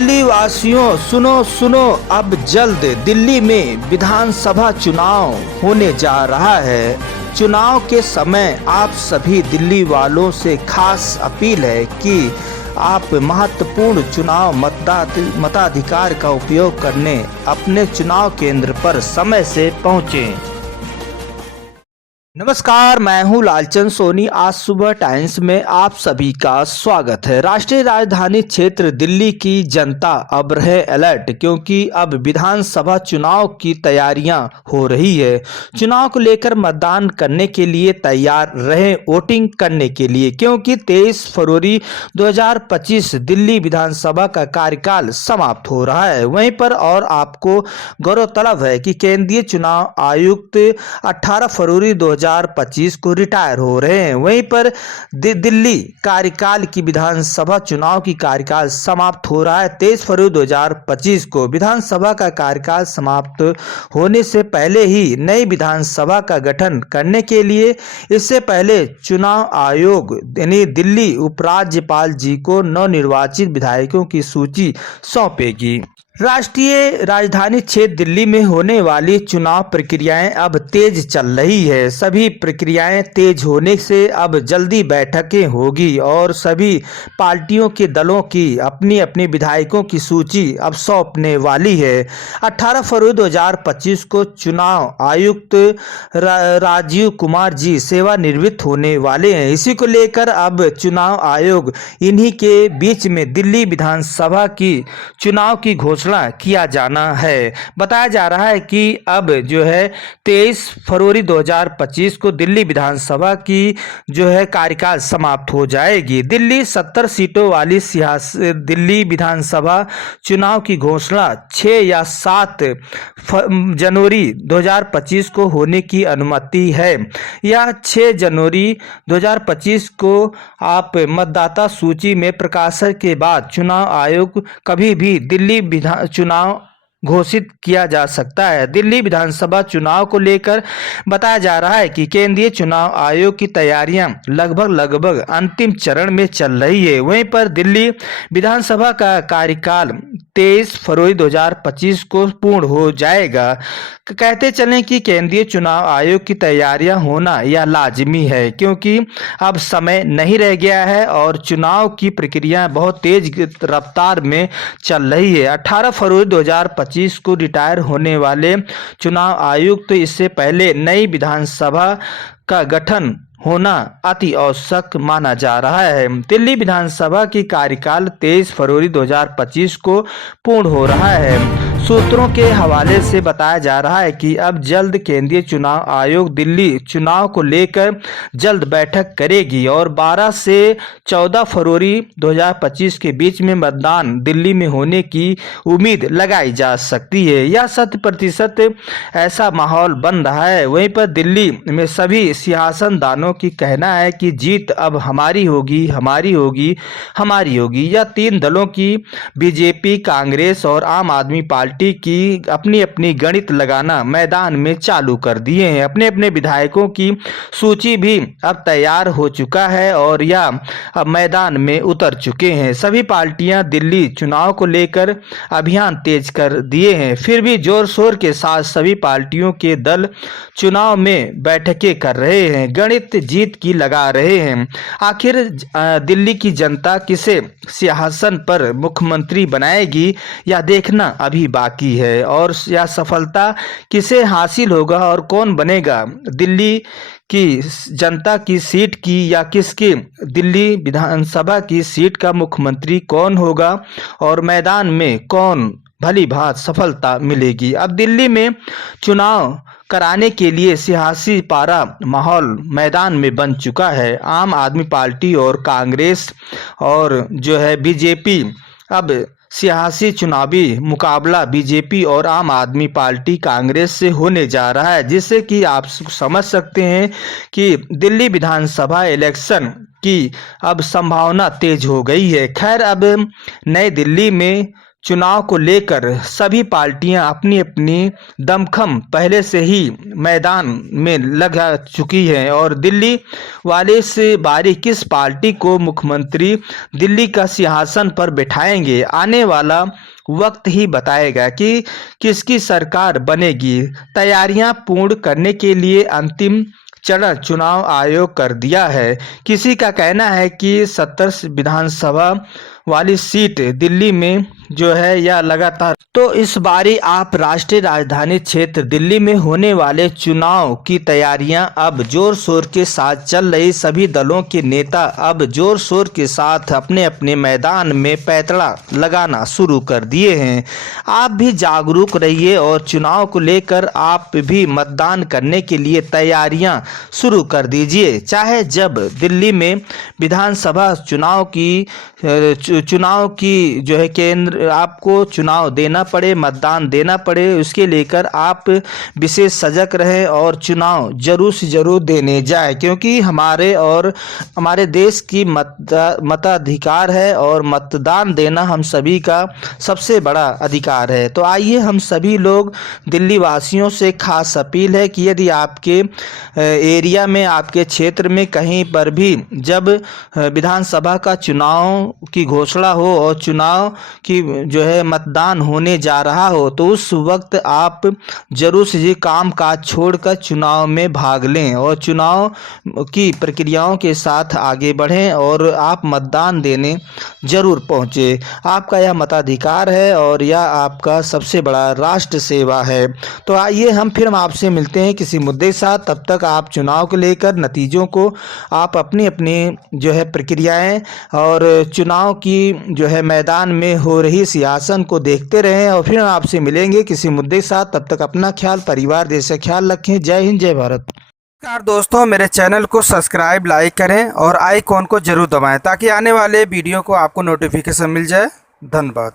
दिल्ली वासियों सुनो सुनो, अब जल्द दिल्ली में विधानसभा चुनाव होने जा रहा है। चुनाव के समय आप सभी दिल्ली वालों से खास अपील है कि आप महत्वपूर्ण चुनाव मताधिकार का उपयोग करने अपने चुनाव केंद्र पर समय से पहुंचें। नमस्कार, मैं हूं लालचंद सोनी। आज सुबह टाइम्स में आप सभी का स्वागत है। राष्ट्रीय राजधानी क्षेत्र दिल्ली की जनता अब रहे अलर्ट, क्योंकि अब विधानसभा चुनाव की तैयारियां हो रही है। चुनाव को लेकर मतदान करने के लिए तैयार रहे, वोटिंग करने के लिए, क्योंकि 23 फरवरी 2025 दिल्ली विधानसभा का कार्यकाल समाप्त हो रहा है। वहीं पर और आपको गौरतलब है कि केंद्रीय चुनाव आयुक्त 18 फरवरी 2025 को रिटायर हो रहे हैं। वहीं पर दिल्ली कार्यकाल की विधानसभा चुनाव की कार्यकाल समाप्त हो रहा है 23 फरवरी 2025 को। विधानसभा का कार्यकाल समाप्त होने से पहले ही नई विधानसभा का गठन करने के लिए इससे पहले चुनाव आयोग यानी दिल्ली उपराज्यपाल जी को नवनिर्वाचित विधायकों की सूची सौंपेगी। राष्ट्रीय राजधानी क्षेत्र दिल्ली में होने वाली चुनाव प्रक्रियाएं अब तेज चल रही है। सभी प्रक्रियाएं तेज होने से अब जल्दी बैठकें होगी और सभी पार्टियों के दलों की अपनी अपनी विधायकों की सूची अब सौंपने वाली है। 18 फरवरी 2025 को चुनाव आयुक्त राजीव कुमार जी सेवानिवृत्त होने वाले हैं। इसी को लेकर अब चुनाव आयोग इन्हीं के बीच में दिल्ली विधानसभा की चुनाव की घोषणा किया जाना है। बताया जा रहा है कि अब जो है 23 फरवरी 2025 को दिल्ली विधानसभा की जो है कार्यकाल समाप्त हो जाएगी। दिल्ली 70 सीटों वाली दिल्ली विधानसभा चुनाव की घोषणा 6 या 7 जनवरी 2025 को होने की अनुमति है, या 6 जनवरी 2025 को आप मतदाता सूची में प्रकाशन के बाद चुनाव आयोग कभी भी दिल्ली चुनाव घोषित किया जा सकता है। दिल्ली विधानसभा चुनाव को लेकर बताया जा रहा है कि केंद्रीय चुनाव आयोग की तैयारियां लगभग अंतिम चरण में चल रही है। वहीं पर दिल्ली विधानसभा का कार्यकाल 23 फरवरी 2025 को पूर्ण हो जाएगा। कहते चलें कि केंद्रीय चुनाव आयोग की तैयारियां होना यह लाजमी है, क्योंकि अब समय नहीं रह गया है और चुनाव की प्रक्रिया बहुत तेज रफ्तार में चल रही है। 18 फरवरी 2025 को रिटायर होने वाले चुनाव आयुक्त इससे पहले नई विधानसभा का गठन होना अति आवश्यक माना जा रहा है। दिल्ली विधानसभा की कार्यकाल 23 फरवरी 2025 को पूर्ण हो रहा है। सूत्रों के हवाले से बताया जा रहा है कि अब जल्द केंद्रीय चुनाव आयोग दिल्ली चुनाव को लेकर जल्द बैठक करेगी और 12 से 14 फरवरी 2025 के बीच में मतदान दिल्ली में होने की उम्मीद लगाई जा सकती है। यह 100% ऐसा माहौल बन रहा है। वहीं पर दिल्ली में सभी सियासतदानों की कहना है कि जीत अब हमारी होगी, हमारी होगी, हमारी होगी। यह 3 दलों की बीजेपी, कांग्रेस और आम आदमी पार्टी की अपनी अपनी गणित लगाना मैदान में चालू कर दिए हैं। अपने अपने विधायकों की सूची भी अब तैयार हो चुका है और यह अब मैदान में उतर चुके हैं। सभी पार्टियां दिल्ली चुनाव को लेकर अभियान तेज कर दिए हैं। फिर भी जोर शोर के साथ सभी पार्टियों के दल चुनाव में बैठकें कर रहे हैं, गणित जीत की लगा रहे हैं। आखिर दिल्ली की जनता किसे सिंहासन पर मुख्यमंत्री बनाएगी, यह देखना अभी बाकी है और यह सफलता किसे हासिल होगा और कौन बनेगा दिल्ली की जनता की सीट की या किसकी दिल्ली विधानसभा की सीट का मुख्यमंत्री कौन होगा और मैदान में कौन भली भांत सफलता मिलेगी। अब दिल्ली में चुनाव कराने के लिए सियासी पारा माहौल मैदान में बन चुका है। आम आदमी पार्टी और कांग्रेस और जो है बीजेपी, अब सियासी चुनावी मुकाबला बीजेपी और आम आदमी पार्टी कांग्रेस से होने जा रहा है, जिससे कि आप समझ सकते हैं कि दिल्ली विधानसभा इलेक्शन की अब संभावना तेज हो गई है। खैर, अब नई दिल्ली में चुनाव को लेकर सभी पार्टियां अपनी अपनी दमखम पहले से ही मैदान में लगा चुकी हैं और दिल्ली वाले से बारी किस पार्टी को मुख्यमंत्री दिल्ली का सिंहासन पर बिठाएंगे, आने वाला वक्त ही बताएगा कि किसकी सरकार बनेगी। तैयारियां पूर्ण करने के लिए अंतिम चरण चुनाव आयोग कर दिया है। किसी का कहना है कि 70 विधानसभा वाली सीट दिल्ली में जो है यह लगातार, तो इस बारी आप राष्ट्रीय राजधानी क्षेत्र दिल्ली में होने वाले चुनाव की तैयारियां अब जोर शोर के साथ चल रही। सभी दलों के नेता अब जोर शोर के साथ अपने अपने मैदान में पैतरा लगाना शुरू कर दिए हैं। आप भी जागरूक रहिए और चुनाव को लेकर आप भी मतदान करने के लिए तैयारियां शुरू कर दीजिए। चाहे जब दिल्ली में विधानसभा चुनाव की जो है केंद्र आपको चुनाव देना पड़े, मतदान देना पड़े, उसके लेकर आप विशेष सजग रहें और चुनाव जरूर से जरूर देने जाए, क्योंकि हमारे देश की मताधिकार है और मतदान देना हम सभी का सबसे बड़ा अधिकार है। तो आइए हम सभी लोग दिल्ली वासियों से खास अपील है कि यदि आपके एरिया में, आपके क्षेत्र में कहीं पर भी जब विधानसभा का चुनाव की घोषणा हो और चुनाव की जो है मतदान होने जा रहा हो, तो उस वक्त आप जरूर से ये काम काज छोड़कर चुनाव में भाग लें और चुनाव की प्रक्रियाओं के साथ आगे बढ़ें और आप मतदान देने जरूर पहुंचे। आपका यह मताधिकार है और यह आपका सबसे बड़ा राष्ट्र सेवा है। तो आइए हम फिर आपसे मिलते हैं किसी मुद्दे के साथ। तब तक आप चुनाव को लेकर नतीजों को आप अपनी अपनी जो है प्रक्रियाएं और चुनाव की जो है मैदान में हो रही सियासत को देखते रहें और फिर आपसे मिलेंगे किसी मुद्दे के साथ। तब तक अपना ख्याल, परिवार, देश का ख्याल रखें। जय हिंद, जय भारत। नमस्कार दोस्तों, मेरे चैनल को सब्सक्राइब, लाइक करें और आइकॉन को जरूर दबाएं ताकि आने वाले वीडियो को आपको नोटिफिकेशन मिल जाए। धन्यवाद।